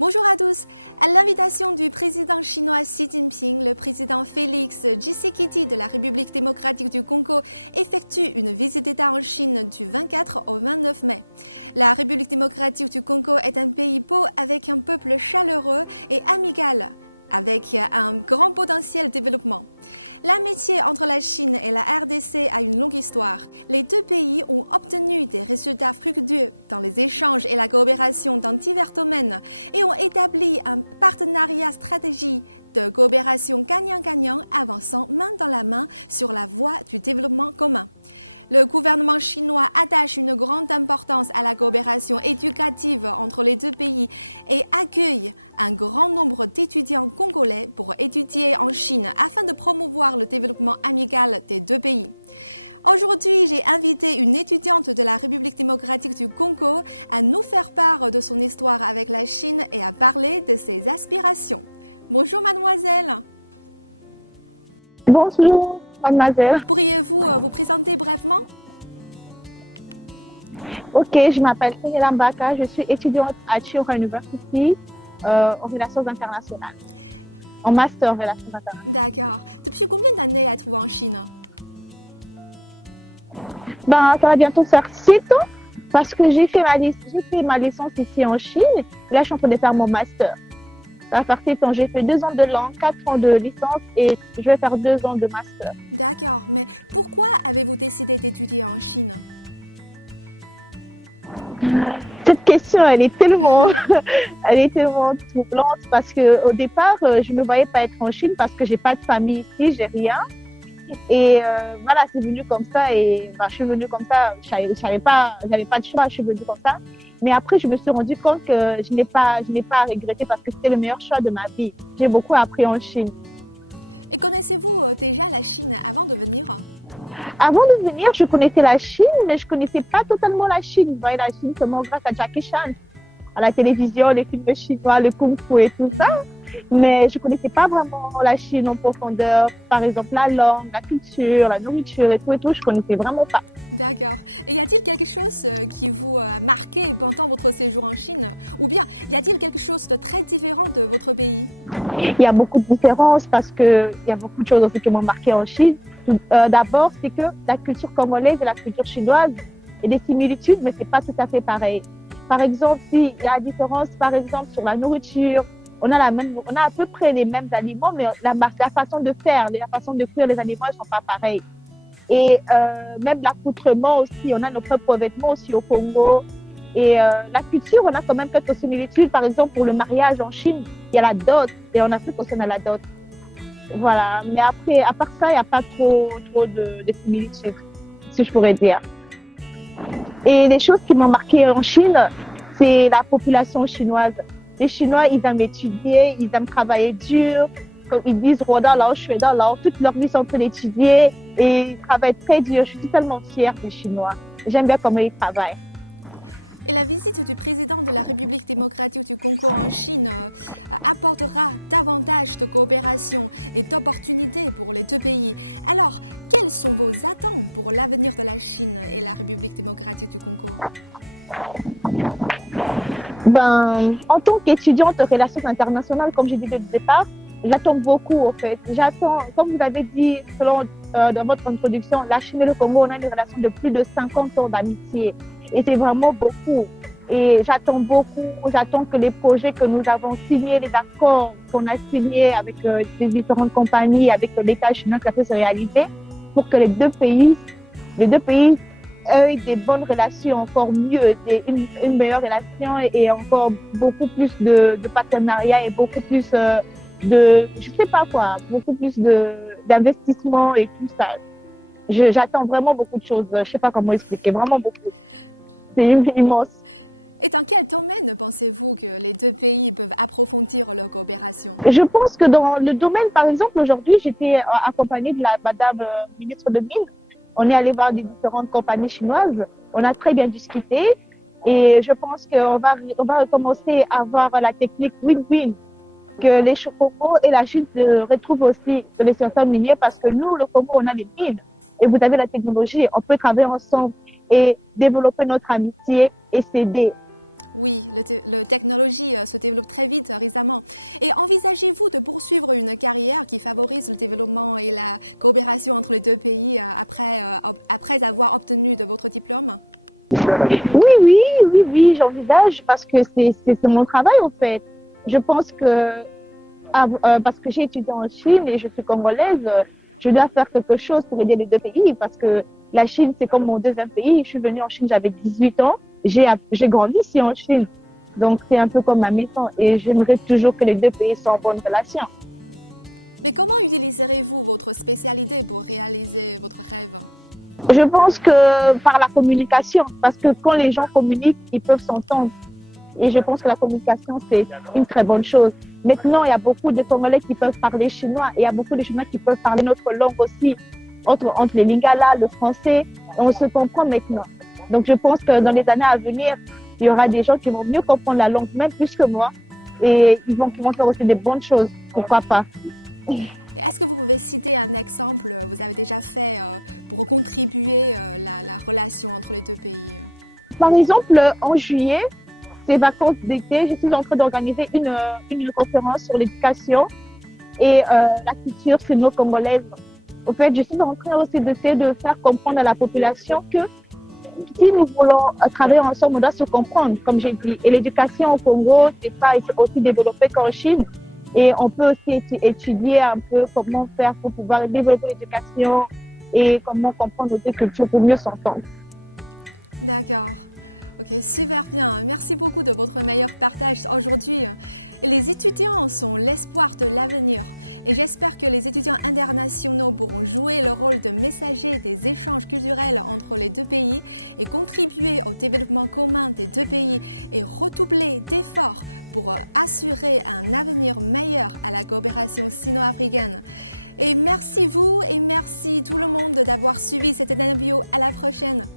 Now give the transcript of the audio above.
Bonjour à tous. À l'invitation du président chinois Xi Jinping, le président Félix Tshisekedi de la République démocratique du Congo effectue une visite d'État en Chine du 24 au 29 mai. La République démocratique du Congo est un pays beau avec un peuple chaleureux et amical, avec un grand potentiel de développement. L'amitié entre la Chine et la RDC a une longue histoire. Les deux pays ont obtenu des résultats fructueux dans les échanges et la coopération dans divers domaines et ont établi un partenariat stratégique de coopération gagnant-gagnant avançant main dans la main sur la voie du développement commun. Le gouvernement chinois attache une grande importance à la coopération éducative entre les deux pays et accueille un grand nombre d'étudiants congolais pour étudier en Chine afin de promouvoir le développement amical des deux pays. Aujourd'hui, j'ai invité une étudiante de la République démocratique du Congo à nous faire part de son histoire avec la Chine et à parler de ses aspirations. Bonjour mademoiselle. Bonjour, mademoiselle. Pourriez-vous vous présenter brièvement? Ok, je m'appelle Fenela Mbaka, je suis étudiante à Chiura University en relations internationales, en master relations internationales. D'accord. Depuis combien d'années êtes-vous en Chine? Ça va bientôt faire 7 ans parce que j'ai fait ma licence ici en Chine. Là, je suis en train de faire mon master. Ça va faire 7 ans. J'ai fait 2 ans de langue, 4 ans de licence et je vais faire 2 ans de master. D'accord, mais pourquoi avez-vous décidé d'étudier en Chine? Cette question, elle est tellement troublante parce que au départ, je ne me voyais pas être en Chine parce que j'ai pas de famille ici, j'ai rien. Et voilà, c'est venu comme ça et je suis venue comme ça. J'avais pas de choix, je suis venue comme ça. Mais après, je me suis rendu compte que je n'ai pas à regretter parce que c'était le meilleur choix de ma vie. J'ai beaucoup appris en Chine. Et connaissez-vous déjà la Chine avant de venir? Avant de venir, je connaissais la Chine, mais je connaissais pas totalement la Chine. Je voyais la Chine seulement grâce à Jackie Chan, à la télévision, les films chinois, le kung fu et tout ça. Mais je connaissais pas vraiment la Chine en profondeur. Par exemple, la langue, la culture, la nourriture et tout, je connaissais vraiment pas. D'accord. Et y a-t-il quelque chose qui vous a marqué pendant votre séjour en Chine? Ou bien, y a-t-il quelque chose de très différent de votre pays? Il y a beaucoup de différences parce que il y a beaucoup de choses aussi qui m'ont marqué en Chine. D'abord, c'est que la culture congolaise et la culture chinoise, il y a des similitudes, mais c'est pas tout à fait pareil. Par exemple, il y a la différence, par exemple, sur la nourriture, on a à peu près les mêmes aliments, mais la façon de faire, la façon de cuire les aliments, elles sont pas pareilles. Et même l'accoutrement aussi, on a nos propres vêtements aussi au Congo. Et la culture, on a quand même quelques similitudes. Par exemple, pour le mariage en Chine, il y a la dot, et en Afrique aussi, on a la dot. Voilà, mais après, à part ça, il n'y a pas trop de similitudes, si je pourrais dire. Et les choses qui m'ont marqué en Chine, c'est la population chinoise. Les Chinois, ils aiment étudier, ils aiment travailler dur. Comme ils disent, toute leur vie sont en train d'étudier et ils travaillent très dur. Je suis tellement fière des Chinois. J'aime bien comment ils travaillent. Et la visite du président de la République démocratique du Congo en Chine apportera davantage de coopération et d'opportunités pour les deux pays. Alors, quelles sont vos attentes pour l'avenir de la Chine et la République démocratique du Congo? En tant qu'étudiante de relations internationales, comme j'ai dit dès le départ, j'attends beaucoup en fait. Comme vous avez dit dans votre introduction, la Chine et le Congo, on a une relation de plus de 50 ans d'amitié. Et c'est vraiment beaucoup. Et j'attends beaucoup. J'attends que les projets que nous avons signés, les accords qu'on a signés avec les différentes compagnies, avec l'État chinois, ça peut se réaliser pour que les deux pays aient des bonnes relations, encore mieux, une meilleure relation et encore beaucoup plus de partenariat et beaucoup plus beaucoup plus d'investissement et tout ça. J'attends vraiment beaucoup de choses. Je sais pas comment expliquer, vraiment beaucoup. C'est immense. Et dans quel domaine pensez-vous que les deux pays peuvent approfondir leur coopération? Je pense que dans le domaine, par exemple, aujourd'hui, j'étais accompagnée de la Madame ministre de Mines. On est allé voir des différentes compagnies chinoises. On a très bien discuté et je pense qu'on va recommencer à voir la technique win-win que les Congo et la Chine se retrouvent aussi sur les secteurs miniers parce que nous, le Congo, on a les mines et vous avez la technologie. On peut travailler ensemble et développer notre amitié et s'aider. Oui, la technologie se développe très vite récemment. Et envisagez-vous de poursuivre une carrière qui favorise le développement et la coopération entre les deux pays après avoir obtenu de votre diplôme? Oui, j'envisage parce que c'est mon travail en fait. Je pense que parce que j'ai étudié en Chine et je suis congolaise, je dois faire quelque chose pour aider les deux pays parce que la Chine, c'est comme mon deuxième pays. Je suis venue en Chine, j'avais 18 ans. J'ai grandi ici en Chine. Donc, c'est un peu comme ma maison et j'aimerais toujours que les deux pays soient en bonne relation. Mais comment utiliserez-vous votre spécialité pour réaliser votre rêve? Je pense que par la communication, parce que quand les gens communiquent, ils peuvent s'entendre. Et je pense que la communication, c'est une très bonne chose. Maintenant, il y a beaucoup de Congolais qui peuvent parler chinois et il y a beaucoup de Chinois qui peuvent parler notre langue aussi, entre les Lingala, le français. On se comprend maintenant. Donc, je pense que dans les années à venir, il y aura des gens qui vont mieux comprendre la langue, même plus que moi. Et qui vont faire aussi des bonnes choses. Pourquoi pas? Est-ce que vous pouvez citer un exemple que vous avez déjà fait pour contribuer la relation entre les deux pays? Par exemple, en juillet, ces vacances d'été, je suis en train d'organiser une conférence sur l'éducation et la culture sino-congolaise. En fait, je suis en train aussi d'essayer de faire comprendre à la population que si nous voulons travailler ensemble, on doit se comprendre, comme j'ai dit. Et l'éducation au Congo, c'est pas aussi développé qu'en Chine. Et on peut aussi étudier un peu comment faire pour pouvoir développer l'éducation et comment comprendre nos deux cultures pour mieux s'entendre. D'accord. Ok, super bien. Merci beaucoup de votre meilleur partage aujourd'hui. Les étudiants sont l'espoir de l'avenir et j'espère que les étudiants internationaux pourront jouer le rôle de messagers des échanges culturels entre les deux pays et contribuer au développement commun des deux pays et redoubler d'efforts pour assurer un avenir meilleur à la coopération sino-africaine. Et merci vous et merci tout le monde d'avoir suivi cette interview. À la prochaine.